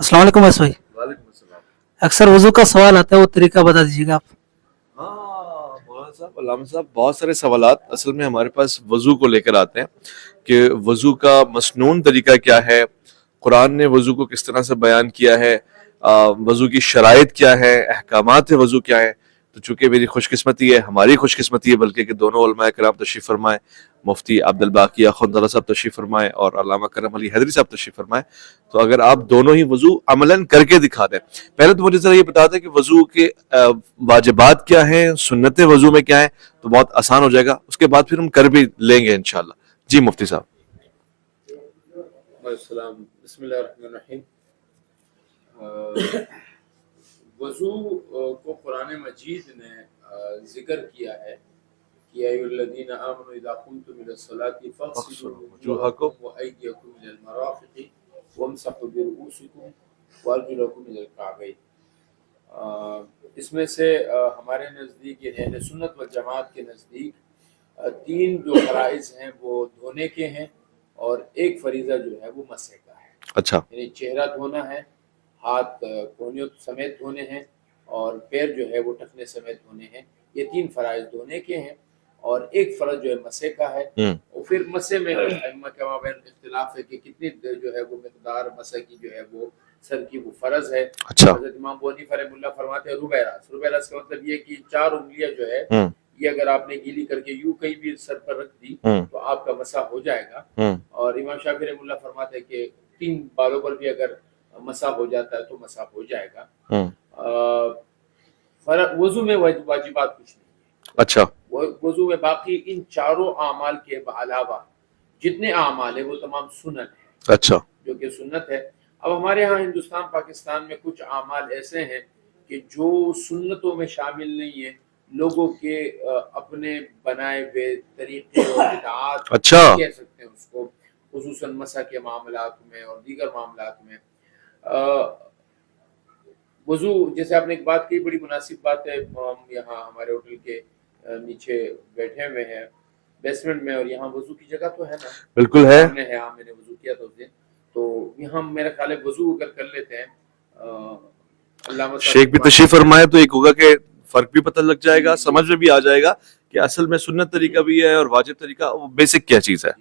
अस्सलाम वालेकुम वैस भाई। वालेकुम अस्सलाम। अक्सर वजू का सवाल आता है, वो तरीका बता दीजिएगा आप। हाँ मौलाना साहब, अल्लामा साहब, बहुत सारे सवालात असल में हमारे पास वजू को लेकर आते हैं कि वजू का मसनून तरीका क्या है, कुरान ने वजू को किस तरह से बयान किया है, वजू की शराइत क्या है, अहकामात वजू क्या है। तो चूंकि मेरी खुशकिस्मती है, हमारी खुशकिस्मती है बल्कि, कि दोनों उलमा कराम तशरीफ फरमाए, मुफ्ती अब्दुल बाकी अखुंदुल्लाह साहब तशरीफ फरमाए और अल्लामा करम अली हैदरी साहब तशरीफ फरमाए। तो अगर आप दोनों ही वजू अमलन करके दिखा दें। पहले तो मुझे जरा ये बता दें कि वजू के वाजिबात क्या हैं, सुन्नतें वजू में क्या है, तो बहुत आसान हो जाएगा। उसके बाद फिर हम कर भी लेंगे इंशाल्लाह। जी मुफ्ती साहब। बिस्मिल्लाहिर्रहमानिर्रहीम। वज़ू को कुरान मजीद ने जिक्र किया है कि अय्युहल्लज़ीना आमनू इज़ा कुंतुम इलस्सलाति फ़ग़सिलू वुजूहकुम व अयदियकुम इलल मराफ़िक़ि वम्सहू बिरुऊसिकुम वअरजुलकुम इलल कअबैन। इसमें से हमारे नज़दीक यानी अहले सुन्नत व जमात के नज़दीक तीन जो फ़राइज़ हैं वो धोने के हैं और एक फरीज़ा जो है वो मसह का है। अच्छा। यानी चेहरा धोना है, हाथ कोहनियों समेत धोने हैं और पैर जो है वो टखने समेत धोने हैं। ये तीन फ़राइज़ धोने के हैं और एक फ़र्ज जो है मसह का है। और फिर मसह में अइम्मा के माबैन इख्तिलाफ है कि कितनी जो है वो मिक़दार मसह की जो है वो सर की वो फ़र्ज है। अच्छा। हज़रत इमाम अबू हनीफा रहमतुल्लाह फरमाते हैं रुबा रास। रुबा रास का मतलब ये कि 4 उंगलियां जो है ये अगर आपने गीली करके यूं कहीं भी सर पर रख दी तो आपका मसा हो जाएगा। और इमाम शाफी रहमतुल्लाह फरमाते हैं कि 3 बालों पर भी अगर मसा हो जाता है तो मसा हो जाएगा। वजू में वाजिबात कुछ नहीं है। अच्छा। वजू में बाकी इन चारों आमाल के अलावा जितने आमाल है वो तमाम सुन्नत है। अच्छा। जो कि सुन्नत है। अब हमारे यहाँ हिंदुस्तान पाकिस्तान में कुछ आमाल ऐसे हैं कि जो सुन्नतों में शामिल नहीं है, लोगों के अपने बनाए हुए तरीके और बिदअत अच्छा। कह सकते हैं उसको, खुसूसन मसा के मामलात में और दीगर मामलात में। वजू जैसे आपने एक बात कही, बड़ी मुनासिब बात है। हम यहाँ हमारे होटल के नीचे बैठे हुए हैं बेसमेंट में और यहाँ वजू की जगह तो है ना? बिल्कुल है। हमने है, हाँ मैंने वजू किया था उस दिन। तो यहाँ मेरा ख्याल है वजू अगर कर लेते हैं, अल्लामा शेख भी तशरीफ फरमाए तो एक होगा कि फर्क भी पता लग जाएगा, समझ में भी आ जाएगा कि असल में सुन्नत तरीका भी है और वाजिब तरीका, वो बेसिक क्या चीज है।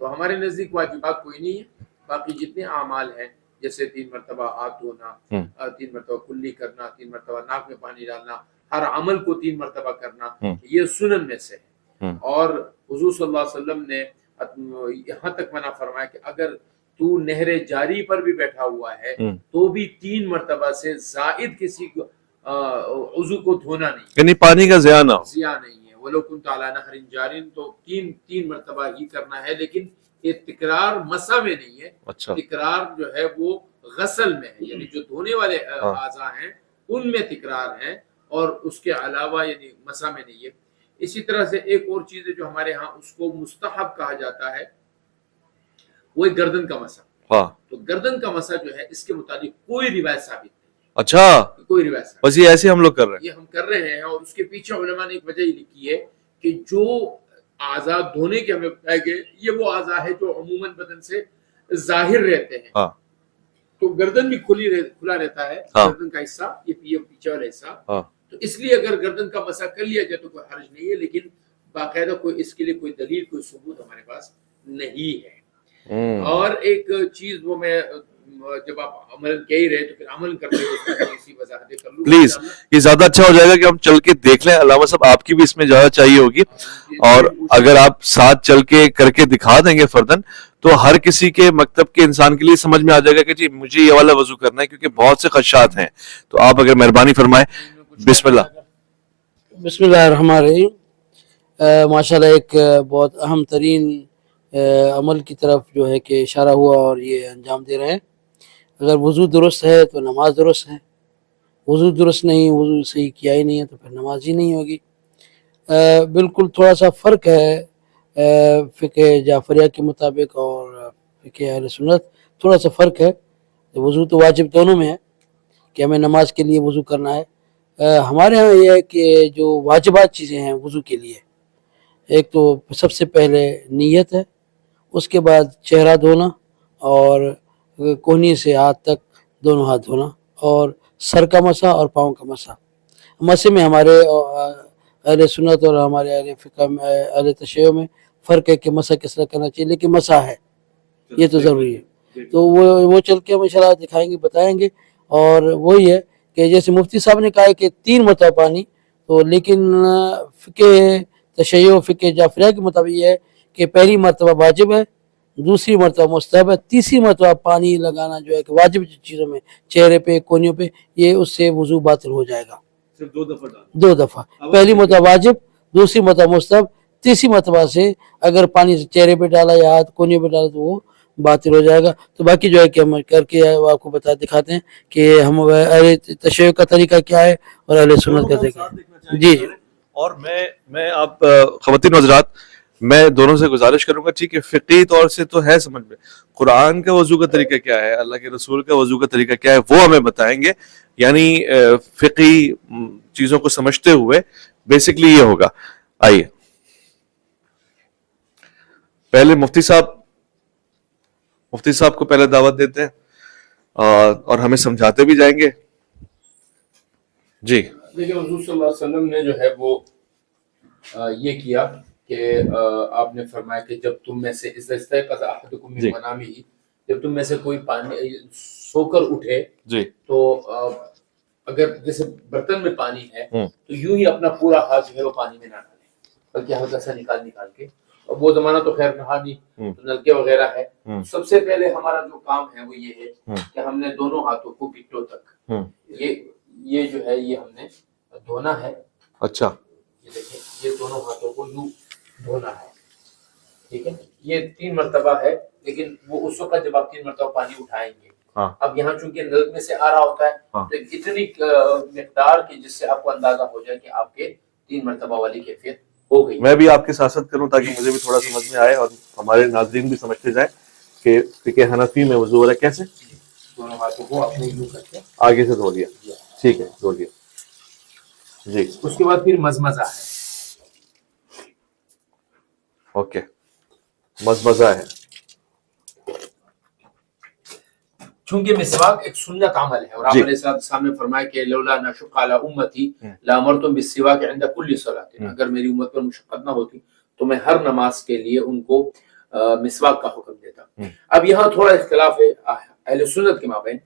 तो हमारे नजदीक वाजिबात कोई नहीं है। बाकी जितने आमाल हैं जैसे 3 मरतबा हाथ धोना, 3 मरतबा कुल्ली करना, 3 मरतबा नाक में पानी डालना, हर अमल को 3 मरतबा करना, ये सुनन में से है। और हुजूर सल्लल्लाहु अलैहि वसल्लम ने यहाँ तक मना फरमाया कि अगर तू नहरे जारी पर भी बैठा हुआ है तो भी 3 मरतबा से जायद किसी उजू को धोना नहीं, यानी पानी का ज़िया ना हो। ज़िया नहीं है। वलो कुन्त अला नहरिन जारिन, तो 3 मरतबा ही करना है, लेकिन ये तिकरार मसा में नहीं है। अच्छा। तिकरार जो है वो गसल में है, यानी जो धोने वाले आज़ा हैं उनमें तिकरार है और उसके अलावा यानी मसा में नहीं है। इसी तरह से एक और चीज है जो हमारे यहाँ उसको मुस्तहब कहा जाता है, वो एक गर्दन का मसा। हाँ। तो गर्दन का मसा जो है इसके मुताबिक कोई रिवायत साबित नहीं। अच्छा। कोई रिवायत साबित, बस ये ऐसे हम लोग कर रहे हैं। ये हम कर रहे हैं। और उसके पीछे उलमा ने एक वजह ये लिखी है कि जो आज़ा धोने के हमें बताए गए ये वो आज़ा है जो अमूमन बदन से जाहिर रहते हैं। हाँ। तो गर्दन भी खुला रहता है। हाँ। गर्दन का हिस्सा, ये पीछे वाला हिस्सा। हाँ। तो इसलिए अगर गर्दन का मसा कर लिया जाए तो कोई हर्ज नहीं है, लेकिन बाकायदा कोई इसके लिए कोई दलील, कोई सबूत हमारे पास नहीं है। और एक चीज वो मैं, जब आप अमल कह ही रहे तो फिर अमल करते हुए इसी वजाहत कर लूं प्लीज। ये ज्यादा अच्छा हो जाएगा कि हम चल के देख लें। अल्लामा साहब आपकी भी इसमें ज्यादा चाहिए होगी, और अगर आप साथ चल के करके दिखा देंगे फर्दन तो हर किसी के मकतब के इंसान के लिए समझ में आ जाएगा कि जी मुझे ये वाला वजू करना है, क्योंकि बहुत से खदशात हैं। तो आप अगर मेहरबानी फरमाए। बिस्मिल्लाह। बिस्मिल्लाहिर्रहमानिर्रहीम। माशाल्लाह एक बहुत अहम तरीन अमल की तरफ जो है कि इशारा हुआ और ये अंजाम दे रहे हैं। अगर वज़ू दुरुस्त है तो नमाज दुरुस्त है, वज़ू दुरुस्त नहीं, वज़ू सही किया ही नहीं है तो फिर नमाज ही नहीं होगी। बिल्कुल थोड़ा सा फ़र्क है फ़िक़्ह जाफ़रिया के मुताबिक और फ़िक़्ह अहले सुन्नत, थोड़ा सा फ़र्क है। वज़ू तो वाजिब दोनों में है कि हमें नमाज के लिए वज़ू करना है। हमारे यहाँ ये है कि जो वाजिबात चीज़ें हैं वज़ू के लिए, एक तो सबसे पहले नीयत है, उसके बाद चेहरा धोना और कोहनी से हाथ तक दोनों हाथ धोना, और सर का मसा और पाँव का मसा। मसे में हमारे अहले सुन्नत और हमारे अहले फिक़ह में, अहले तशय्युअ में फ़र्क है कि मसा किस तरह करना चाहिए, लेकिन मसा है, ये तो ज़रूरी है। तो वो चल के हम इंशाल्लाह दिखाएंगे, बताएंगे। और वही है कि जैसे मुफ्ती साहब ने कहा है कि 3 मरतबा पानी, तो लेकिन फ़िक़ह तशय्युअ फ़िक़ह जाफ़रिया के मुताबिक ये है कि पहली मरतबा वाजिब है, दूसरी मरतबा मुस्तहब है, तीसरी मरतबा पानी लगाना जो है कि वाजिब चीज़ों में, चेहरे पे, कोनियों पे, ये उससे वज़ू बातिल हो जाएगा। सिर्फ 2 दफा डाल। 2 दफ़ा, पहली मरतबा वाजिब, दूसरी मरतबा मुस्तहब, तीसरी मरतबा से अगर पानी चेहरे पे डाला या हाथ कोनियों पे डाला तो वो बातिल हो जाएगा। तो बाकी जो है कि हम करके आपको बता दिखाते हैं कि हम अहले तशय्युअ का तरीका क्या है और अहले सुन्नत का तरीका है। जी जी। और मैं आप ख़वातीन और हज़रात, मैं दोनों से गुजारिश करूंगा, ठीक है, फ़िक़ही तौर से तो है समझ में, कुरान का वज़ू का तरीका क्या है, अल्लाह के रसूल का वज़ू का तरीका क्या है, वो हमें बताएंगे। यानी फ़िक़ही चीज़ों को समझते हुए बेसिकली ये होगा। आइए पहले मुफ्ती साहब को पहले दावत देते हैं और हमें समझाते भी जाएंगे। जी। देखिए हुज़ूर सल्लल्लाहु अलैहि वसल्लम ने जो है वो ये किया कि आपने फरमाया कि जब तुम में से इस्तयक़ज़ अहदुकुम मिन मनामिही, जब तुम में से कोई पानी सोकर उठे जी, तो अगर जैसे बर्तन में पानी है तो यूं ही अपना पूरा हाथ जो है वो पानी में ना डालें, बल्कि हल्का सा निकाल के, और वो जमाना तो खैर रहा नहीं, तो नलके वगैरह है। सबसे पहले हमारा जो काम है वो ये है कि हमने दोनों हाथों को गिट्टों तक ये जो है ये हमने धोना है। अच्छा, ये देखिए, ये दोनों हाथों को यूं धोना है, ठीक है। ये 3 मरतबा है, लेकिन वो उस वक्त जब आप 3 मरतबा पानी उठाएंगे। हाँ। अब यहाँ चूंकि नल में से आ रहा होता है, हाँ। तो इतनी मिकदार की जिससे आपको अंदाजा हो जाए कि आपके 3 मरतबा वाली कैफियत हो गई। मैं भी आपके साथ साथ करूं ताकि मुझे भी थोड़ा समझ में आए और हमारे नाज़रीन भी समझते जाए कि फ़िक़ह हनफी में वज़ू वाला कैसे। दोनों हाथों को अपने यूं करके आगे से धो लिया, ठीक है, धो लिया जी। उसके बाद फिर मज़मज़ा है। ओके, मज़मज़ा है। चूंकि मिसवाक एक सुन्नत अमल है और आपने सामने फरमाया कि लौला नशुक़ अला उम्मती लामरतुम बिस्सिवाक इंद कुल्ली सलातिन, अगर मेरी उम्मत पर मुशक्कत ना होती तो मैं हर नमाज के लिए उनको मिसवाक का हुक्म देता। अब यहाँ थोड़ा इख्तिलाफ है अहले सुन्नत के माबैन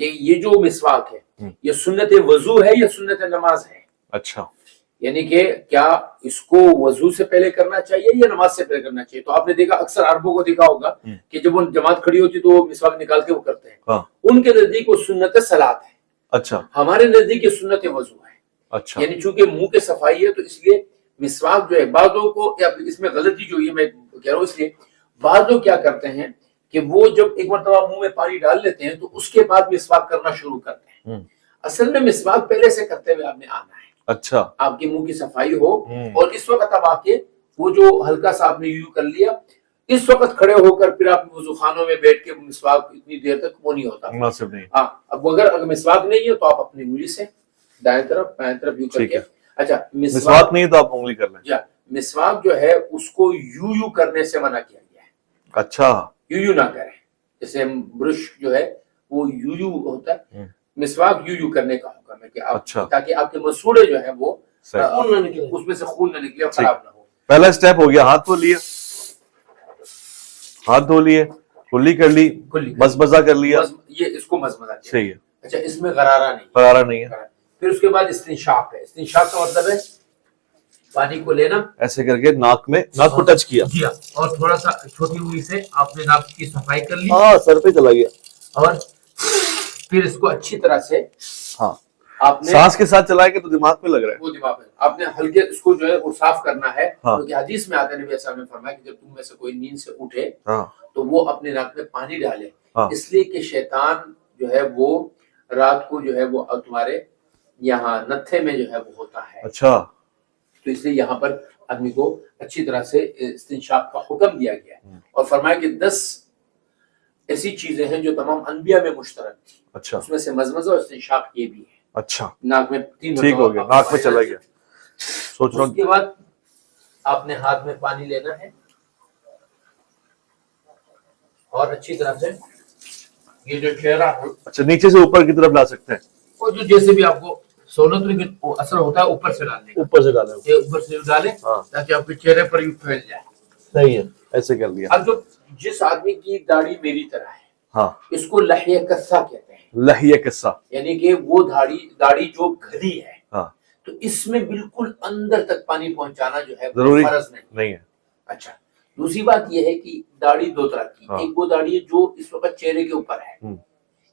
कि ये जो मिसवाक है ये सुन्नत वज़ू है या सुन्नत नमाज है। अच्छा, यानी कि क्या इसको वजू से पहले करना चाहिए या नमाज से पहले करना चाहिए। तो आपने देखा अक्सर अरबों को देखा होगा कि जब वो जमात खड़ी होती तो वो मिसवाक निकाल के वो करते हैं। हाँ। उनके नजदीक वो सुन्नत सलात है। अच्छा, हमारे नजदीक ये सुन्नत वजू है। अच्छा, यानी चूंकि मुंह के सफाई है तो इसलिए मिसवाक जो है, बाज़ों को या इसमें गलती जो है मैं कह रहा हूँ, इसलिए बाद लोग क्या करते हैं कि वो जब एक मरतबा मुंह में पानी डाल लेते हैं तो उसके बाद मिसवाक करना शुरू करते हैं। असल में मिसवाक पहले से करते हुए आपने आना है। अच्छा, आपके मुंह की सफाई हो और इस वक्त अब आके वो जो हल्का सा आपने यूं कर लिया, इस वक्त खड़े होकर फिर आप वुजू खानों में बैठ के मिसवाक इतनी देर तक वो नहीं होता, मुनासिब नहीं। हाँ, अब अगर मिसवाक नहीं है तो आप अपनी उंगली से दाएं तरफ बाएं तरफ यूं करके, अच्छा मिसवाक नहीं तो आप उंगली कर लें। मिसवाक जो है उसको यूं करने से मना किया गया है। अच्छा, यूं ना करें, जैसे ब्रश जो है वो यूं होता है, मिसवाक यूं करने का हुक्म है कि आप, अच्छा, ताकि आपके मसूड़े जो है वो उसमें से खून न निकले और खराब ना हो। पहला स्टेप हो गया, हाथ धो लिया, हाथ धो लिए, कुल्ली कर ली, मज़मज़ा कर लिया, ये इसको मज़मज़ा कहते हैं। सही है। अच्छा, इसमें गरारा नहीं है। फिर उसके बाद इस्तिंशाक है। इस्तिंशाक का मतलब है पानी को लेना, ऐसे करके नाक को टच किया और थोड़ा सा छोटी उंगली से आपने नाक की सफाई कर ली, सर पे चला गया, और फिर इसको अच्छी तरह से, हाँ, आपने सांस के साथ चलाएंगे तो दिमाग पे लग रहा है, वो दिमाग पे आपने हल्के इसको जो है वो साफ करना है। क्योंकि हदीस में आता है, नबी साहब ने फरमाया कि जब तुम में से कोई नींद से उठे तो वो अपने नाक में पानी डाले, इसलिए कि शैतान जो है वो रात को जो है वो तुम्हारे यहाँ नत्थे में जो है वो होता है। अच्छा, तो इसलिए यहाँ पर आदमी को अच्छी तरह से इस्तिंशाक का हुक्म दिया गया है और फरमाया कि 10 ऐसी चीजें हैं जो तमाम अनबिया में मुश्तरक थी। अच्छा, उसमें से मज़मज़ा और इस्तिंशाक ये भी है। अच्छा, नाक में 3 ठीक हो गया, नाक में चला गया, सोच रहा हूं। उसके बाद आपने हाथ में पानी लेना है और अच्छी तरह से ये जो चेहरा है अच्छा, नीचे से ऊपर की तरफ ला सकते हैं, वो जो जैसे भी आपको सहूलत, लेकिन वो असर होता है ऊपर से डालने का। ऊपर से डालें। ये ऊपर से डालें हाँ। ताकि आपके चेहरे पर यूं फैल जाए। सही है, ऐसे कर लिया। अब जो जिस आदमी की दाढ़ी मेरी तरह है, हाँ, इसको लहिया कस्सा कहते हैं, लहिया किस्सा। यानी कि वो दाढ़ी जो घनी है, हाँ, तो इसमें बिल्कुल अंदर तक पानी पहुंचाना जो है वो जरूरी फर्ज नहीं। है। अच्छा, दूसरी बात यह है कि दाढ़ी दो तरह की, हाँ। एक वो दाढ़ी है जो इस वक्त चेहरे के ऊपर है, हम्म।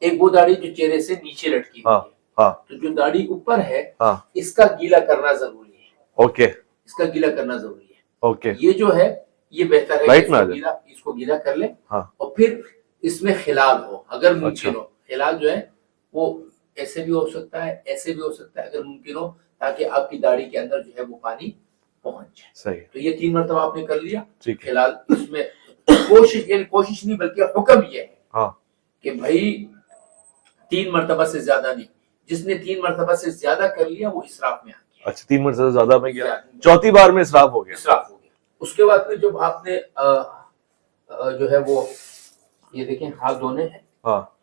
एक वो दाढ़ी जो चेहरे से नीचे लटकी हुई हाँ, है। हाँ, तो जो दाढ़ी ऊपर है, हाँ, इसका गीला करना जरूरी है, ओके, इसका गीला करना जरूरी है। ओके, ये जो है ये बेहतर है लाइट कि में आ इसको गीला कर ले, हाँ, और फिर इसमें खिलाल हो, अगर मुमकिन अच्छा। हो। खिलाल जो है वो ऐसे भी हो सकता है, ऐसे भी हो सकता है, अगर मुमकिन हो, ताकि आपकी दाढ़ी के अंदर जो है वो पानी पहुंच जाए। सही, तो ये 3 मरतबा आपने कर लिया। ठीक है। खिलाल इसमें कोशिश नहीं बल्कि हुक्म ये है हाँ, कि भाई 3 मरतबा से ज्यादा नहीं। जिसने 3 मरतबा से ज्यादा कर लिया वो इसराफ में आ गया, अच्छा, 3 मिनट से ज्यादा में गया, इसराफ चौथी बार में इसराफ हो गया। हो गया। उसके बाद में जब आपने जो है वो ये देखें हाथ धोने हैं, हाँ,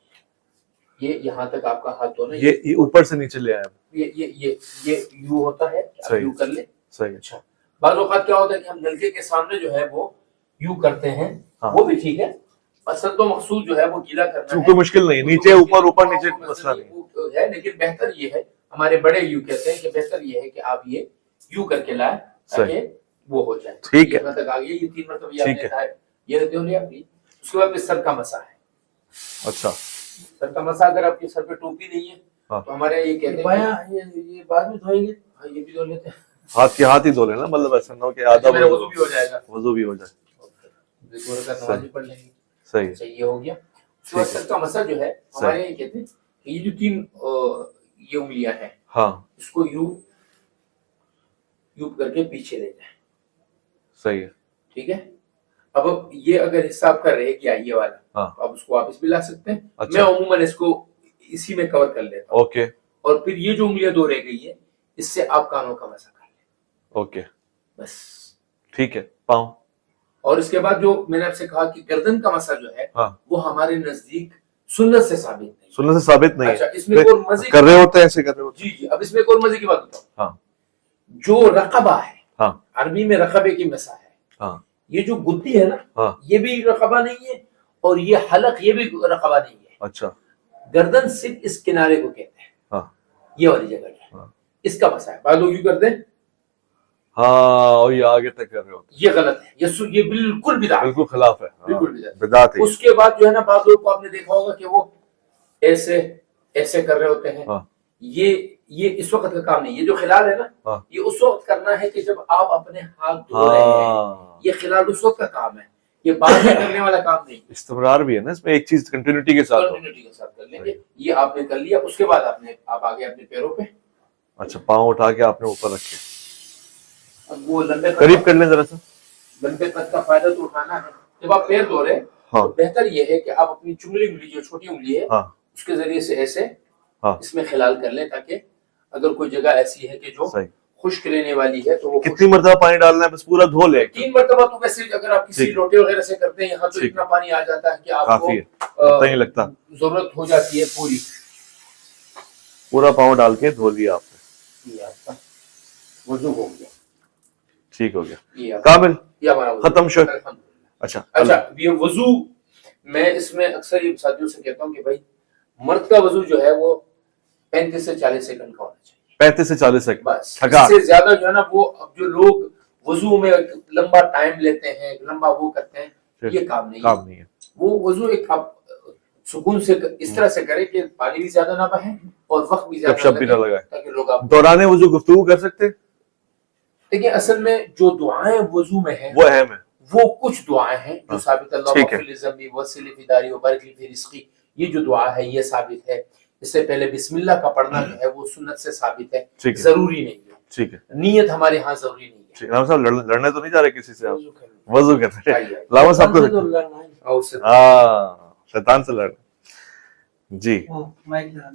ये यहाँ तक आपका हाथ धोना है। ये ऊपर से नीचे ले आया। ये यू होता है, आप सही। यू कर ले। सही है। अच्छा, बाज़ औक़ात क्या होता है कि हम नलके के सामने जो है वो यू करते हैं, हाँ। वो भी ठीक है। असल तो मकसूद जो है वो गीला करना कोई मुश्किल नहीं है, नीचे ऊपर ऊपर नीचे वो मसला नहीं। वो है, लेकिन बेहतर ये है, हमारे बड़े यू कहते हैं कि बेहतर ये है कि आप ये यू करके लाए ताकि वो हो जाए। ठीक है। यहाँ तक आ गया, ये 3 मरतबा ठीक आपने है। कहा है, ये रहते हो लिया अपनी। उसके बाद फिर सर का मसा है। अच्छा, सर का मसा, अगर आपके सर पे टोपी नहीं है हाँ। तो हमारे ये कहते हैं बायां ये बाद में धोएंगे। हाँ, ये भी धो लेते हैं, हाथ ही धो लेना, मतलब ऐसा ना हो कि आधा मेरा वजू भी हो जाएगा, वजू भी हो जाए। गोर का नमाज भी पढ़ लेंगे। सही है। अच्छा, ये हो गया। उसके बाद ठीक है। सर का मसा जो है हमारे ये कहते हैं कि ये जो 3 ये उंगलियां हैं, हाँ, इसको यू करके पीछे ले जाए। सही है। ठीक है। अब ये अगर हिस्सा आपका रह गया ये वाला, हाँ। तो आप उसको वापस भी ला सकते हैं। अच्छा। मैं अमूमन इसको इसी में कवर कर लेता हूँ। ओके, और फिर ये जो उंगलियां 2 रह गई है, इससे आप कानों का मसा कर लें, ओके, बस। ठीक है। पाँव, और इसके बाद जो मैंने आपसे कहा कि गर्दन का मसा जो है, हाँ, वो हमारे नजदीक सुन्नत से साबित नहीं। सुनने से साबित नहीं अच्छा, है। इसमें एक और मजे कर रहे होते हैं, ऐसे कर रहे होते जी, अब इसमें एक और मजे की बात बताऊं। हाँ। जो रकबा है, हाँ। अरबी में रकबे की मसा है। हाँ। ये जो गुद्दी है ना, हाँ। ये भी रकबा नहीं है, और ये हलक ये भी रकबा नहीं है। अच्छा, गर्दन सिर्फ इस किनारे को कहते हैं। हाँ। ये वाली जगह है, हाँ। इसका मसा है। बाद लोग यूं करते हैं, हाँ, और ये आगे तक कर रहे होते ये गलत है, ये बिल्कुल बिदात है, बिल्कुल खिलाफ है। हाँ, बिल्कुल बिदात। बिदात है। उसके बाद जो है ना, बाद लोगों को आपने देखा होगा कि वो ऐसे ऐसे कर रहे होते हैं। हाँ। ये इस वक्त का काम नहीं। ये जो खिलाल है ना, हाँ। ये उस वक्त करना है कि जब आप अपने हाथ धो रहे हैं। हाँ, ये खिलाल उस वक्त का काम है, ये बाद में करने वाला काम नहीं। इस्तिमरार भी है ना इसमें, एक चीज कंटिन्यूटी के साथ हो। कंटिन्यूटी के साथ कर लेंगे। ये आपने कर लिया, उसके बाद आप आगे अपने पैरों पे। अच्छा, पाँव उठा के आपने ऊपर रखे, अब वो लंबे करीब कर लें जरा सा। लंबे कद का फायदा तो उठाना है। जब आप पैर धो रहे हैं, हाँ। तो बेहतर ये है कि आप अपनी चुंगली उंगली जो छोटी उंगली है, हाँ। उसके जरिए से ऐसे हाँ। इसमें खिलाल कर लें, ताकि अगर कोई जगह ऐसी है कि जो सही। खुश्क रहने वाली है तो वो कितनी मरतबा पानी डालना है? बस पूरा धो ले। 3 मरतबा। तो वैसे अगर आप किसी ठीक। लोटे वगैरह से करते हैं, यहाँ तो ठीक। इतना पानी आ जाता है कि आपको काफी है, पता नहीं लगता। जरूरत हो जाती है पूरी। पूरा पाँव डाल के धो लिया आपने, ये आपका वजू हो गया, ठीक हो गया, ये आपका- कामिल, ये हमारा वजू। खत्म शुरू। अल्हम्दुलिल्लाह। अच्छा, अच्छा, ये वजू मैं इसमें अक्सर ये साथियों से कहता हूँ कि भाई मर्द का वजू जो है वो 35 से 40 सेकंड का होना चाहिए, 35 से 40 सेकंड। बस। थका। इससे ज्यादा जो है ना, वो अब जो लोग वजू में लंबा टाइम लेते हैं, लंबा वो करते हैं, ये काम नहीं है। नहीं है। वो वजू एक आप सुकून से इस तरह से करें कि पानी भी ज्यादा ना बहे और वक्त भी गपशप ज्यादा भी ना ना लगे, लगाए। ताकि लोग आप दौरान वजू गुफ्तगू कर सकते, देखिए। असल में जो दुआएं वजू में है वो अहम है। वो कुछ दुआएं हैं जो हाँ, साबित अल्लाह ठीक है। मग़फ़िर वसील फिदारी व बारिक ली फी रिज़्क़ी, ये जो दुआ है ये साबित है। इससे पहले बिस्मिल्लाह का पढ़ना जो है वो सुन्नत से साबित है, ठीक है। जरूरी नहीं है। ठीक है। नियत हमारे यहाँ जरूरी नहीं है। ठीक है। साहब लड़ने तो नहीं जा रहे किसी से आप? वजू कर लो। वजू कर रहे हैं। आइए, लावा साहब शैतान से को तो लड़ना है। और उससे हाँ, शैतान से लड़ जी। माइक लगा।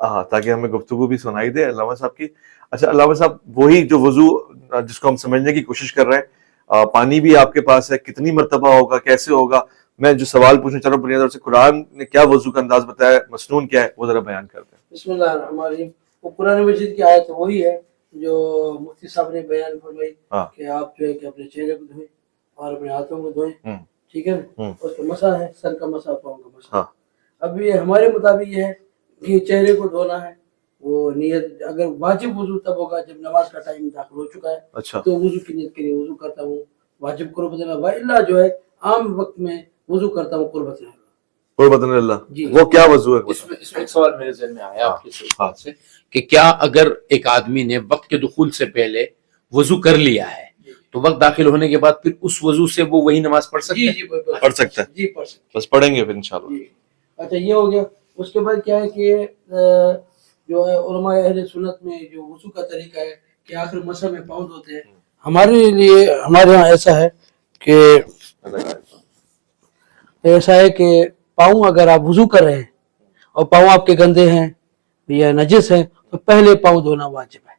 हाँ, ताकि हमें गुफ्तगू भी सुनाई दे अल्लामा साहब की। अच्छा अल्लामा साहब, वही जो वजू जिसको हम समझने की कोशिश कर रहे हैं, पानी भी आपके पास है, कितनी मर्तबा होगा, कैसे होगा, میں جو سوال پوچھنا چاہ رہا ہوں بنیادی طور سے قرآن نے کیا وضو کا انداز بتایا ہے، مسنون کیا ہے، وہ ذرا بیان کرتے ہیں. بسم اللہ الرحمن الرحیم. وہ قرآن مجید کی آیت وہی ہے جو مفتی صاحب نے بیان فرمائی کہ آپ جو ہے کہ اپنے چہرے کو دھوئیں اور اپنے ہاتھوں کو دھوئیں، ٹھیک ہے. اس کا مسح ہے، سر کا مسح، پاؤں کا مسح. اب یہ ہمارے مطابق یہ ہے کہ چہرے کو دھونا ہے. وہ نیت اگر واجب وضو تب ہوگا جب نماز کا ٹائم داخل ہو چکا ہے تو وضو کی نیت کے لیے وضو کرتا ہوں، واجب قربت اللہ. والا جو ہے عام وقت میں وضو کرتا ہوں قربت اللہ. قربت اللہ وہ کیا وضو ہے؟ اس میں ایک سوال میرے ذہن میں آیا آپ کے سوال سے کہ کیا اگر ایک آدمی نے وقت کے دخول سے پہلے وضو کر لیا ہے تو وقت داخل ہونے کے بعد پھر اس وضو سے وہ وہی نماز پڑھ سکتا ہے؟ پڑھ سکتا ہے. جی پڑھ سکتا ہے. بس پڑھیں گے پھر انشاءاللہ. اچھا یہ ہو گیا. اس کے بعد کیا ہے کہ جو ہے علماء اہل سنت میں جو وضو کا طریقہ ہے کہ آخر مسح میں پاؤں دھوتے ہیں. ہمارے لیے ہمارے ہاں ایسا ہے کہ پاؤں اگر آپ وضو کر رہے ہیں اور پاؤں آپ کے گندے ہیں یا نجس ہیں تو پہلے پاؤں دھونا واجب ہے،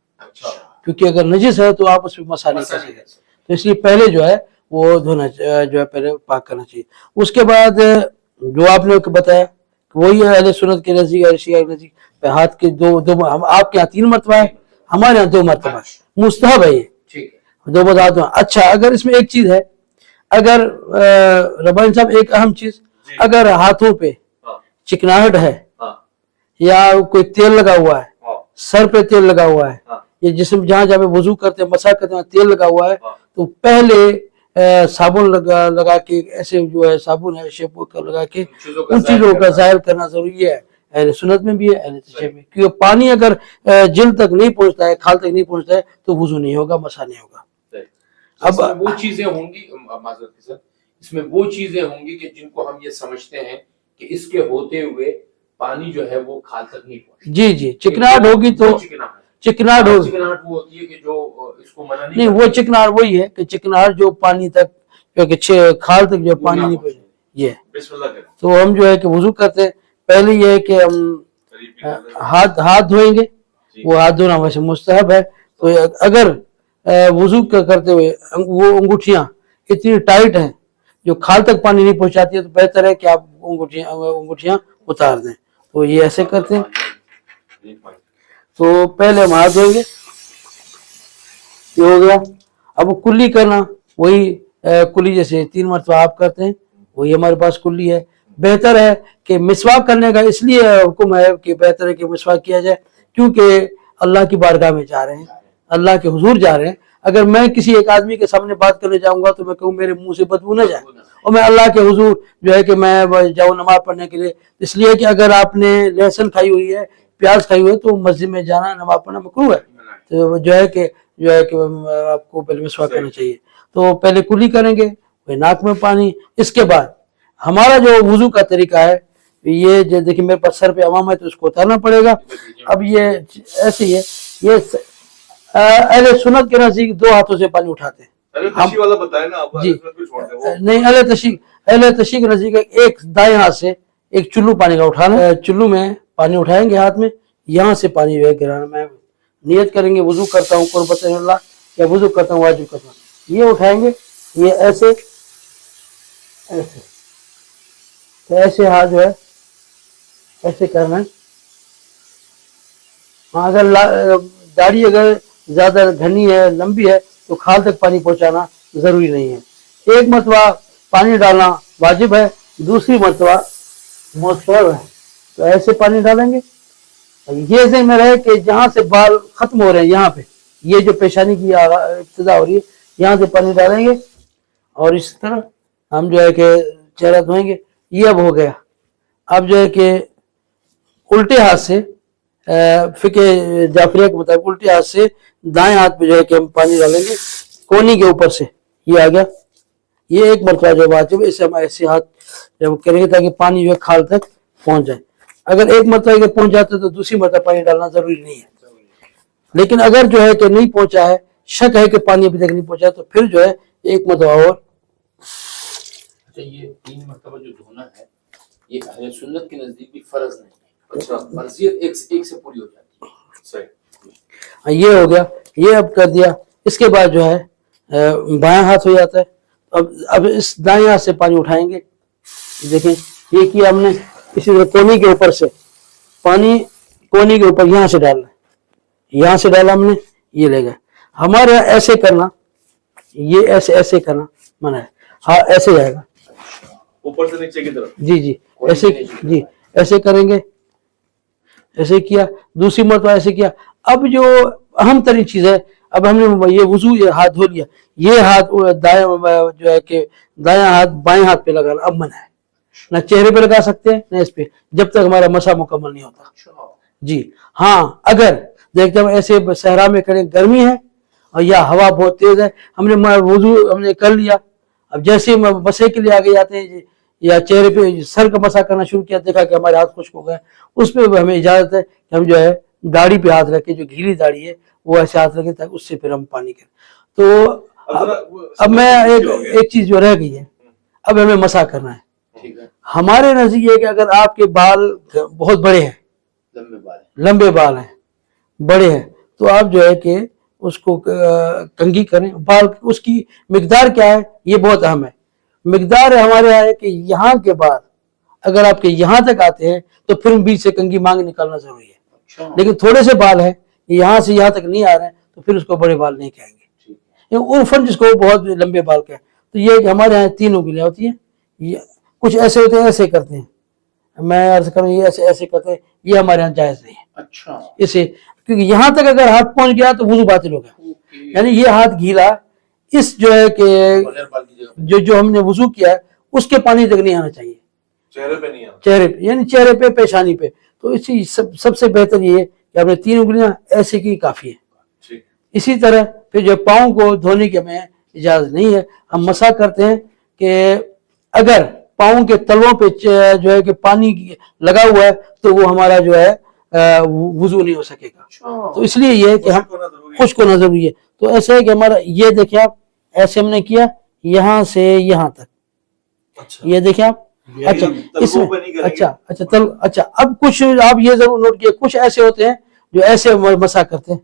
کیونکہ اگر نجس ہے تو آپ اس پہ مسح نہیں کر سکتے. تو اس لیے پہلے جو ہے وہ دھونا جو ہے پہلے پاک کرنا چاہیے. اس کے بعد جو آپ نے بتایا وہی ہے اہل سنت کے نزدیک، اہل شیعہ کے نزدیک ہاتھ کے دو آپ کے یہاں 3 مرتبہ ہے، ہمارے یہاں 2 مرتبہ ہے. مستحب ہے یہ 2 مرتبہ. اچھا اگر اس میں ایک چیز ہے، اگر ربانی صاحب ایک اہم چیز، اگر ہاتھوں پہ چکناہٹ ہے یا کوئی تیل لگا ہوا ہے، سر پہ تیل لگا ہوا ہے، یا جسم جہاں جہاں پہ وضو کرتے ہیں مسح کرتے ہیں تیل لگا ہوا ہے تو پہلے صابن لگا کے ایسے جو ہے صابن ہے شیمپو لگا کے ان چیزوں کا ظاہر کرنا ضروری ہے. اہل سنت میں بھی ہے، اہل تشیع میں، کیونکہ پانی اگر جلد تک نہیں پہنچتا ہے، کھال تک نہیں پہنچتا ہے تو وضو نہیں ہوگا، مسح نہیں ہوگا. اب وہ چیزیں ہوں گی معذرت کے ساتھ، اس میں وہ چیزیں ہوں گی کہ جن کو ہم یہ سمجھتے ہیں کہ اس کے ہوتے ہوئے پانی جو ہے وہ کھال تک نہیں پہنچتا. جی جی چکناہٹ ہوگی تو چکناہٹ ہوگی. چکناہٹ وہ ہوتی ہے کہ جو اس کو منع نہیں، وہ چکناہٹ وہی ہے کہ چکناہٹ جو پانی تک کیونکہ کھال تک جو پانی نہیں پہنچے یہ. بسم اللہ کریں. تو ہم جو ہے کہ وضو کرتے ہیں پہلے یہ ہے کہ ہم ہاتھ دھوئیں گے. وہ ہاتھ دھونا ویسے مستحب ہے. تو اگر وضو کرتے ہوئے وہ انگوٹھیاں اتنی ٹائٹ ہیں جو کھال تک پانی نہیں پہنچاتی ہے تو بہتر ہے کہ آپ انگوٹھیاں اتار دیں. تو یہ ایسے کرتے ہیں. تو پہلے ہم ہاتھ دھوئیں گے، یہ ہو گیا. اب کلی کرنا وہی کلی جیسے 3 مرتبہ آپ کرتے ہیں وہی ہمارے پاس کلی ہے. بہتر ہے کہ مسواک کرنے کا اس لیے حکم ہے کہ بہتر ہے کہ مسواک کیا جائے کیونکہ اللہ کی بارگاہ میں جا رہے ہیں، اللہ کے حضور جا رہے ہیں. اگر میں کسی ایک آدمی کے سامنے بات کرنے جاؤں گا تو میں کہوں میرے منہ سے بدبو نہ جائے، اور میں اللہ کے حضور جو ہے کہ میں جاؤں نماز پڑھنے کے لیے. اس لیے کہ اگر آپ نے لہسن کھائی ہوئی ہے، پیاز کھائی ہوئی ہے تو مسجد میں جانا نماز پڑھنا مکروہ ہے. تو جو ہے کہ آپ کو پہلے مسواک کرنا چاہیے. تو پہلے کلی کریں گے، ناک میں پانی. اس کے بعد ہمارا جو وضو کا طریقہ ہے یہ دیکھیں میرے پاس سر پہ عمامہ ہے تو اس کو اتارنا پڑے گا. اب یہ ایسے ہی ہے، یہ اہل سنت کے نزدیک 2 ہاتھوں سے پانی اٹھاتے ہیں. جی نہیں، اہل تشیع کے نزدیک ایک دائیں ہاتھ سے ایک چلو پانی کا اٹھانا، چلو میں پانی اٹھائیں گے ہاتھ میں، یہاں سے پانی جو ہے گرانا. میں نیت کریں گے وضو کرتا ہوں قربت اللہ یا وضو کرتا ہوں واجب کرتا ہوں. یہ اٹھائیں گے، یہ ایسے ایسے تو ایسے ہاتھ جو ہے ایسے کرنا ہے. اگر داڑھی اگر زیادہ گھنی ہے لمبی ہے تو کھال تک پانی پہنچانا ضروری نہیں ہے. 1 مرتبہ پانی ڈالنا واجب ہے، دوسری مرتبہ مستحب ہے. تو ایسے پانی ڈالیں گے. یہ ذہن میں رہے کہ جہاں سے بال ختم ہو رہے ہیں یہاں پہ یہ جو پیشانی کی ابتدا ہو رہی ہے یہاں سے پانی ڈالیں گے اور اس طرح ہم جو ہے کہ چہرہ دھوئیں گے. یہ اب ہو گیا. اب جو ہے کہ الٹے ہاتھ سے فقہ جعفریہ کے مطابق الٹے ہاتھ سے دائیں ہاتھ پہ جو ہے کہ ہم پانی ڈالیں گے کونی کے اوپر سے. یہ آ گیا. یہ 1 مرتبہ جو واجب ہے اسے ہم ایسے ہاتھ جب کریں گے تاکہ پانی جو ہے کھال تک پہنچ جائے. اگر 1 مرتبہ اگر پہنچ جاتا ہے تو دوسری مرتبہ پانی ڈالنا ضروری نہیں ہے. لیکن اگر جو ہے کہ نہیں پہنچا ہے، شک ہے کہ پانی ابھی تک نہیں پہنچا تو پھر جو ہے 1 مرتبہ اور. اچھا یہ 3 مرتبہ جو دھونا ہے یہ اہل سنت کے نزدیک بھی فرض نہیں ہے. اچھا فرضیت ایک سے پوری ہو جاتی ہے. صحیح. یہ ہو گیا. یہ اب کر دیا. اس کے بعد جو ہے بائیں ہاتھ ہو جاتا ہے. اب اس دائیں ہاتھ سے پانی اٹھائیں گے देखें ये किया हमने, इसी तरह कोनी के ऊपर से पानी कोनी के ऊपर यहाँ से डालना, यहाँ से डाला हमने, ये ले गए। हमारे यहाँ ऐसे करना, ये ऐसे ऐसे करना मना है। हाँ ऐसे जाएगा ऊपर से नीचे की तरफ। जी जी ऐसे, जी ऐसे करेंगे, ऐसे किया, दूसरी मरतबा ऐसे किया। अब जो अहम तरीन चीज है, अब हमने ये वुजू, ये हाथ धो लिया, ये हाथ दाया जो है कि दाया हाथ बाएं हाथ पे लगाना अब मना है, ना चेहरे पे लगा सकते हैं ना इस पे, जब तक हमारा मसा मुकम्मल नहीं होता जी। हाँ अगर देखते हम ऐसे सहरा में खड़े, गर्मी है और या हवा बहुत तेज है, हमने वुजू हमने कर लिया, अब जैसे मसे के लिए आगे जाते हैं या चेहरे पे सर का मसा करना शुरू किया, देखा कि हमारे हाथ खुश्क हो गए, उस पर हमें इजाजत है कि हम जो है दाढ़ी पे हाथ रखे, जो गीली दाढ़ी है वो ऐसे हाथ रखें ताकि उससे फिर हम पानी करें। तो अब मैं एक चीज जो रह गई है, अब हमें मसा करना है। हमारे नजदीक ये कि अगर आपके बाल बहुत बड़े हैं, लंबे बाल हैं, बड़े हैं, तो आप जो है कि उसको कंघी करें। बाल उसकी मिकदार क्या है ये बहुत अहम है। मिकदार हमारे यहाँ है कि यहाँ के बाल अगर आपके यहाँ तक आते हैं तो फिर बीच से कंघी मांग निकालना जरूरी है। लेकिन थोड़े से बाल हैं यहाँ से यहाँ तक नहीं आ रहे हैं तो फिर उसको बड़े बाल नहीं कहेंगे। उर्फन जिसको बहुत लंबे बाल का है, तो ये हमारे यहाँ 3 उंगलियां होती हैं, ये कुछ ऐसे होते हैं, ऐसे करते हैं, मैं अर्ज करूँ ये ऐसे ऐसे करते हैं, ये हमारे यहाँ जायज नहीं है। अच्छा, इसे क्योंकि यहाँ तक अगर हाथ पहुंच गया तो वुजू बातिल हो गया। यानी ये हाथ गीला इस जो है कि जो हमने वुजू किया है उसके पानी तक नहीं आना चाहिए, चेहरे पे नहीं आना, चेहरे पे यानी चेहरे पे, पेशानी पे। तो इसी सबसे बेहतर ये है कि आपने 3 उंगलियां ऐसे की काफी है। इसी तरह फिर जो पाँव को धोने की हमें इजाजत नहीं है। हम मसा करते हैं कि अगर पाँव के तलवों पे जो है कि पानी लगा हुआ है तो वो हमारा जो है वुजू नहीं हो सकेगा। तो इसलिए ये है कि हम खुश्क होना जरूरी है। तो ऐसा है कि हमारा ये देखिए आप, ऐसे हमने किया यहाँ से यहाँ तक। अच्छा, ये देखिए आप, अच्छा इसमें अच्छा अब कुछ आप ये जरूर नोट किए, कुछ ऐसे होते हैं जो ऐसे मसा करते हैं,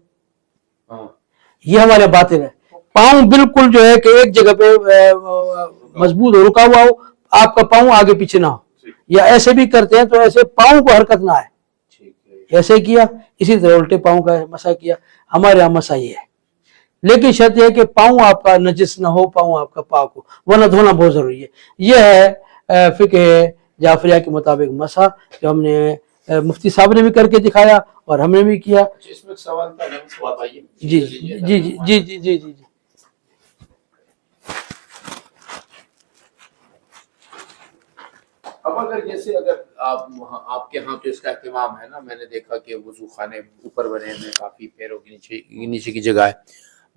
ये हमारे बातिल है। पाँव बिल्कुल जो है कि एक जगह पे मजबूत हो, रुका हुआ हो, आपका पाँव आगे पीछे ना हो, या ऐसे भी करते हैं तो ऐसे पाँव को हरकत ना आए, ऐसे किया। इसी तरह उल्टे पाँव का मसा किया, हमारे यहाँ मसा ये है। लेकिन शर्त यह है कि पाँव आपका नजिस ना हो, पाँव आपका पाक हो, वरना धोना बहुत जरूरी है। यह है फिक्र जाफरिया के मुताबिक मसा, जो हमने मुफ्ती साहब ने भी करके दिखाया और हमने भी किया। इसमें सवाल था, जी जी जी जी जी जी जी जी। अब अगर जैसे अगर आप वहाँ आपके यहाँ तो इसका एहतमाम है ना, मैंने देखा कि वजू खाने ऊपर बने हुए काफी पैरों के नीचे की जगह है।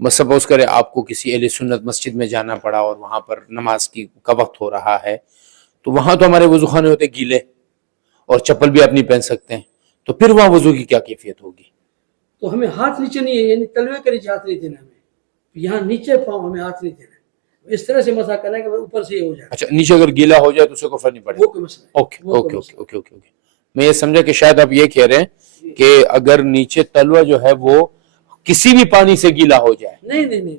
सपोज करे आपको किसी अहले सुन्नत मस्जिद में जाना पड़ा और वहां पर नमाज का वक्त हो रहा है, तो वहां तो हमारे वजू खाने होते गीले और चप्पल भी आप नहीं पहन सकते हैं, तो फिर वहां वजू की क्या कैफियत होगी? तो हमें हाथ नीचे नहीं है, यानी तलवे के नीचे हाथ नहीं देना, हमें यहाँ नीचे पाँव हमें हाथ नहीं देना, इस तरह से मसा करना है कि ऊपर से ये हो जाए। अच्छा, नीचे अगर गीला हो जाए तो उससे कोई फर्क नहीं पड़ेगा। Okay okay okay okay okay. मैं ये समझा कि शायद आप ये कह रहे हैं कि अगर नीचे तलवा जो है वो किसी भी पानी से गीला हो जाए। नहीं नहीं नहीं,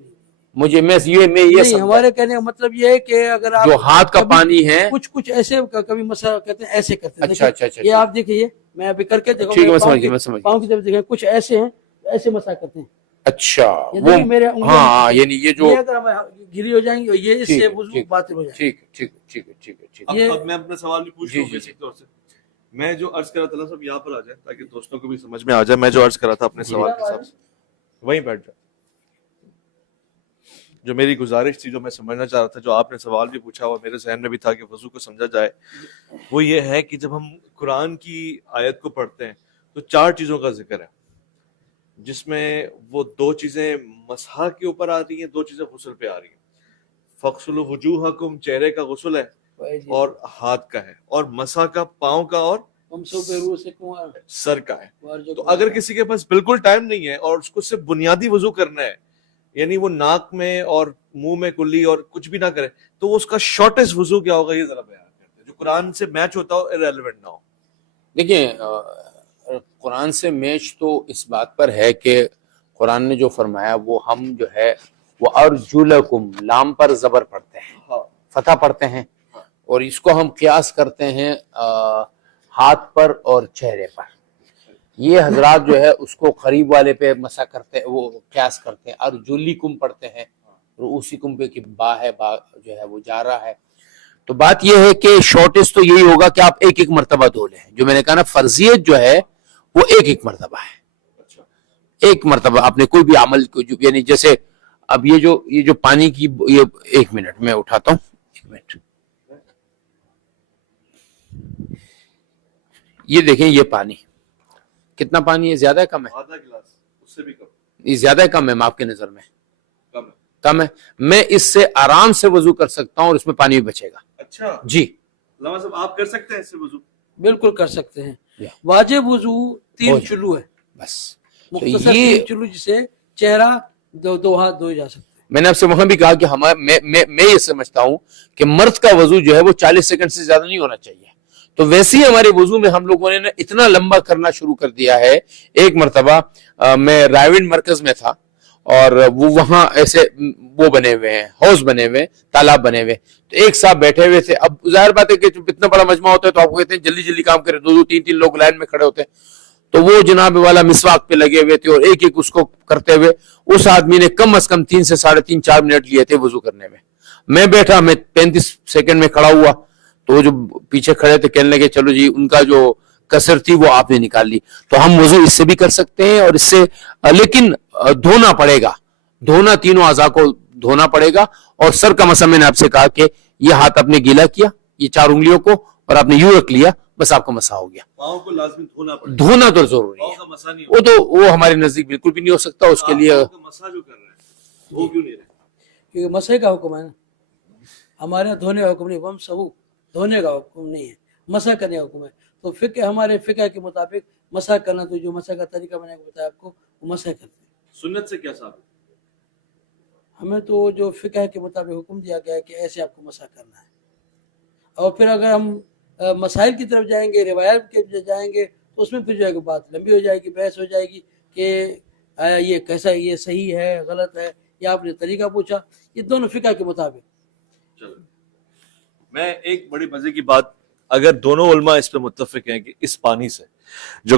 मैं ये हमारे कहने का मतलब ये है कि अगर आप जो हाथ का पानी है, कुछ ऐसे कभी मसा करते हैं, ऐसे करते हैं। अच्छा, ये आप देखिए, मैं अभी करके देखो, ठीक है, मैं समझ पाँव की तरफ देखें, कुछ ऐसे हैं ऐसे मसा करते हैं। अच्छा, वो मेरे हाँ, यानी ये जो अगर हम गिरी हो जाएंगे ये इससे वुजू बातिल हो जाएगा। ठीक। अब मैं अपना सवाल भी पूछ लूं बेसिक तौर से। मैं जो अर्ज कर रहा था ना, सब यहाँ पर आ जाए ताकि दोस्तों को भी समझ में आ जाए। मैं जो अर्ज कर रहा था अपने सवाल के हिसाब से, वहीं बैठ जाए। जो मेरी गुजारिश थी, जो मैं समझना चाह रहा था, जो आपने सवाल भी पूछा और मेरे जहन में भी था कि वजू को समझा जाए, वो ये है कि जब हम कुरान की आयत को पढ़ते हैं तो 4 चीजों का जिक्र है, जिसमें वो 2 चीजें मसहा के ऊपर आ रही हैं, 2 चीजें गुस्ल पे आ रही हैं। फक्सुलु वुजूहकुम चेहरे का गुस्ल है और हाथ का है, और मसा का पाँव का और सर का है। तो अगर किसी के पास बिल्कुल टाइम नहीं है और उसको सिर्फ बुनियादी वजू करना है, यानी वो नाक में और मुंह में कुल्ली और कुछ भी ना करे, तो उसका शॉर्टेस्ट वजू क्या होगा, ये जरा बयान करते हैं, जो कुरान से मैच होता हो, इररिलेवेंट ना हो। देखिए, कुरान से मैच तो इस बात पर है कि कुरान ने जो फरमाया वो हम जो है वो अर्जुलकुम लाम पर जबर पढ़ते हैं, फतह पढ़ते हैं, اور اس کو ہم قیاس کرتے ہیں ہاتھ پر اور چہرے پر. یہ حضرات جو ہے اس کو قریب والے پہ مسح کرتے ہیں, وہ قیاس کرتے ہیں. اور جلی کم پڑھتے ہیں, رؤوسی کم پہ کہ با ہے, با جو ہے وہ جا رہا ہے. تو بات یہ ہے کہ شارٹیسٹ تو یہی ہوگا کہ آپ ایک ایک مرتبہ دھو لیں. جو میں نے کہا نا فرضیت جو ہے وہ ایک ایک مرتبہ ہے. ایک مرتبہ آپ نے کوئی بھی عمل کو یعنی جیسے اب یہ جو پانی کی یہ 1 منٹ میں اٹھاتا ہوں, 1 منٹ. یہ دیکھیں یہ پانی کتنا پانی ہے, زیادہ ہے کم ہے؟ آدھا گلاس, اس سے بھی کم. یہ زیادہ ہے کم ہے آپ کے نظر میں؟ کم ہے. میں اس سے آرام سے وضو کر سکتا ہوں اور اس میں پانی بھی بچے گا. اچھا جی علامہ صاحب آپ کر سکتے ہیں اس سے وضو؟ بالکل کر سکتے ہیں. واجب وضو 3 چلو ہے بس. مختصر 3 چلو جسے چہرہ دو ہاتھ دھوئے جا سکتے ہیں. میں نے آپ سے وہاں بھی کہا کہ میں یہ سمجھتا ہوں کہ مرد کا وضو جو ہے وہ 40 سیکنڈ سے زیادہ نہیں ہونا چاہیے. تو ویسے ہی ہمارے وضو میں ہم لوگوں نے اتنا لمبا کرنا شروع کر دیا ہے. ایک مرتبہ میں رائیونڈ مرکز میں تھا اور وہ وہاں ایسے وہ بنے ہوئے ہیں, ہاؤس بنے ہوئے, تالاب بنے ہوئے. تو ایک صاحب بیٹھے ہوئے تھے. اب ظاہر بات ہے کہ اتنا بڑا مجمع ہوتا ہے تو آپ کو کہتے ہیں جلدی جلدی کام کرے, 2 3 لوگ لائن میں کھڑے ہوتے ہیں. تو وہ جناب والا مسواک پہ لگے ہوئے تھے اور ایک ایک اس کو کرتے ہوئے. اس آدمی نے کم از کم 3 سے 3.5 4 منٹ لیے تھے وضو کرنے میں. میں بیٹھا, میں 35 سیکنڈ میں کھڑا ہوا. تو وہ جو پیچھے کھڑے تھے کہنے لگے چلو جی ان کا جو کسر تھی وہ آپ نے نکال لی. تو ہم وضو اس سے بھی کر سکتے ہیں اور اس سے, لیکن دھونا پڑے گا, دھونا تینوں اعضاء کو دھونا پڑے گا. اور سر کا مسح میں نے آپ سے کہا کہ یہ ہاتھ آپ نے گیلا کیا, یہ 4 انگلیوں کو, اور آپ نے یوں رکھ لیا, بس آپ کا مسح ہو گیا. پاؤں کو لازمی دھونا پڑے گا. دھونا تو ضروری ہے, وہ تو وہ ہمارے نزدیک بالکل بھی نہیں ہو سکتا. اس کے لیے مسح جو کر رہے ہیں وہ کیوں نہیں رہے؟ کیونکہ مسح کا حکم ہے نا, ہمارے یہاں دھونے کا حکم نہیں, ومسحو دھونے کا حکم نہیں ہے, مسح کرنے کا حکم ہے. تو فقہ ہمارے فقہ کے مطابق مسح کرنا, تو جو مسح کا طریقہ میں نے بتایا آپ کو وہ مسح کرتے ہیں. سنت سے کیا ثابت؟ ہمیں تو جو فقہ کے مطابق حکم دیا گیا ہے کہ ایسے آپ کو مسح کرنا ہے. اور پھر اگر ہم مسائل کی طرف جائیں گے, روایت کے جائیں گے, تو اس میں پھر جو ہے کہ بات لمبی ہو جائے گی, بحث ہو جائے گی کہ یہ کیسا, یہ صحیح ہے غلط ہے, یا آپ نے طریقہ پوچھا. یہ دونوں فقہ کے مطابق. چلو میں ایک بڑی مزے کی بات, اگر دونوں علماء اس پہ متفق ہیں کہ اس پانی سے جو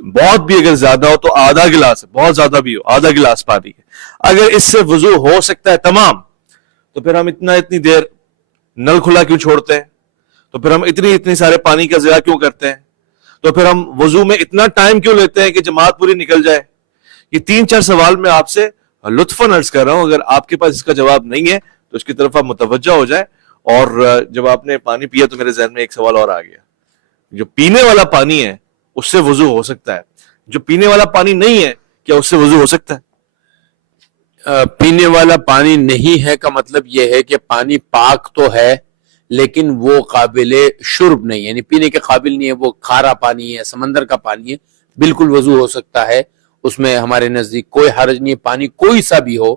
بہت بھی اگر زیادہ ہو تو آدھا گلاس ہے, بہت زیادہ بھی ہو آدھا گلاس پانی ہے, اگر اس سے وضو ہو سکتا ہے تمام, تو پھر ہم اتنی دیر نل کھلا کیوں چھوڑتے ہیں؟ تو پھر ہم اتنی سارے پانی کا ضیاع کیوں کرتے ہیں؟ تو پھر ہم وضو میں اتنا ٹائم کیوں لیتے ہیں کہ جماعت پوری نکل جائے؟ یہ 3 4 سوال میں آپ سے لطفاً عرض کر رہا ہوں. اگر آپ کے پاس اس کا جواب نہیں ہے تو اس کی طرف آپ متوجہ ہو جائیں. اور جب آپ نے پانی پیا تو میرے ذہن میں ایک سوال اور آ گیا, جو پینے والا پانی ہے اس سے وضو ہو سکتا ہے, جو پینے والا پانی نہیں ہے کیا اس سے وضو ہو سکتا ہے؟ پینے والا پانی نہیں ہے کا مطلب یہ ہے کہ پانی پاک تو ہے لیکن وہ قابل شرب نہیں, یعنی پینے کے قابل نہیں ہے, وہ کھارا پانی ہے, سمندر کا پانی ہے, بالکل وضو ہو سکتا ہے. اس میں ہمارے نزدیک کوئی حرج نہیں ہے. پانی کوئی سا بھی ہو,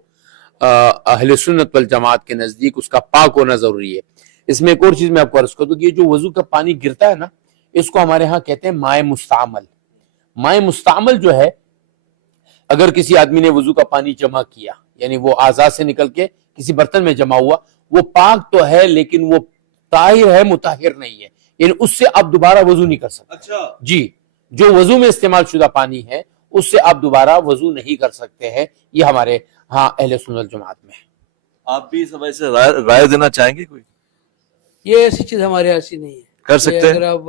اہل سنت والجماعت کے نزدیک اس کا پاک ہونا ضروری ہے. اس میں ایک اور چیز میں آپ کو عرض کر دوں کہ یہ جو وضو کا پانی گرتا ہے نا, اس کو ہمارے ہاں کہتے ہیں مائع مستعمل. مائع مستعمل جو ہے, اگر کسی آدمی نے وضو کا پانی جمع کیا, یعنی وہ اعضاء سے نکل کے کسی برتن میں جمع ہوا, وہ پاک تو ہے لیکن وہ طاہر ہے, مطہر نہیں ہے, یعنی اس سے آپ دوبارہ وضو نہیں کر سکتے. اچھا جی, جو وضو میں استعمال شدہ پانی ہے اس سے آپ دوبارہ وضو نہیں کر سکتے ہیں. یہ ہمارے ہاں اہل سنت جماعت میں. آپ بھی اس حوالے سے رائے دینا چاہیں گے؟ کوئی یہ ایسی چیز ہمارے یہاں ایسی نہیں ہے کر سکتے ہیں؟ اگر آپ,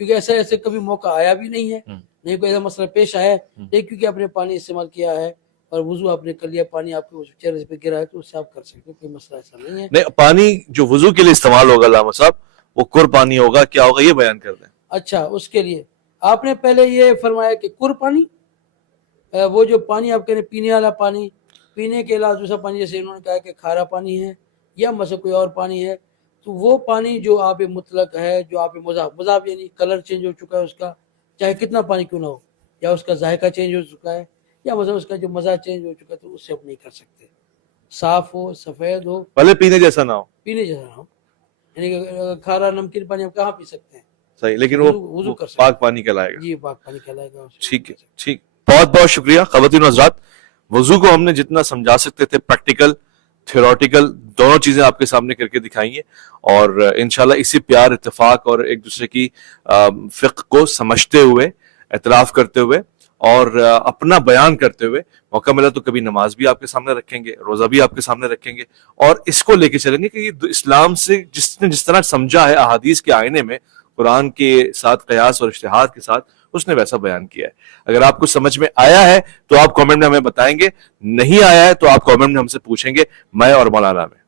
کیونکہ ایسے کبھی موقع آیا بھی نہیں ہے, نہیں کوئی ایسا مسئلہ پیش آیا ہے, کیونکہ آپ نے پانی استعمال کیا ہے اور وضو آپ نے کر لیا, پانی آپ کے چہرے پہ گرا ہے تو اس سے آپ کر سکتے ہیں, کوئی مسئلہ ایسا نہیں ہے. نہیں, پانی جو وضو کے لیے استعمال ہوگا علامہ صاحب وہ کر پانی ہوگا, کیا ہوگا یہ بیان کر دیں. اچھا, اس کے لیے آپ نے پہلے یہ فرمایا کہ کر پانی, وہ جو پانی آپ کہہ رہے پینے والا پانی, پینے کے علاوہ دوسرا پانی, جیسے انہوں نے کہا کہ کھارا پانی ہے یا مثلا کوئی اور پانی ہے, تو وہ پانی جو آپ مطلق ہے, جو آپ مذاب یعنی کلر چینج ہو چکا ہے اس کا, چاہے کتنا پانی کیوں نہ ہو, یا اس کا ذائقہ چینج ہو چکا ہے, یا مثلا اس کا جو مزہ چینج ہو چکا ہے, تو اس سے آپ نہیں کر سکتے. صاف ہو, سفید ہو, پہلے پینے جیسا نہ ہو, پینے جیسا نہ ہو, یعنی کہ کھارا نمکین پانی آپ کہاں پی سکتے ہیں؟ صحیح, لیکن وضو وہ کر سکتے پاک پانی کہلائے گا. جی, پاک پانی کہلائے گا. ٹھیک ہے, ٹھیک, بہت بہت شکریہ خواتین و حضرات. وضو کو ہم نے جتنا سمجھا سکتے تھے پریکٹیکل تھیورٹیکل دونوں چیزیں آپ کے سامنے کر کے دکھائیں گے، اور انشاءاللہ اسی پیار، اتفاق اور ایک دوسرے کی فقہ کو سمجھتے ہوئے، اعتراف کرتے ہوئے اور اپنا بیان کرتے ہوئے، موقع ملا تو کبھی نماز بھی آپ کے سامنے رکھیں گے، روزہ بھی آپ کے سامنے رکھیں گے، اور اس کو لے کے چلیں گے کہ یہ اسلام سے جس نے جس طرح سمجھا ہے احادیث کے آئینے میں، قرآن کے ساتھ قیاس اور اجتہاد کے ساتھ، اس نے ویسا بیان کیا ہے۔ اگر آپ کو سمجھ میں آیا ہے تو آپ کامنٹ میں ہمیں بتائیں گے، نہیں آیا ہے تو آپ کامنٹ میں ہم سے پوچھیں گے، میں اور مولانا میں۔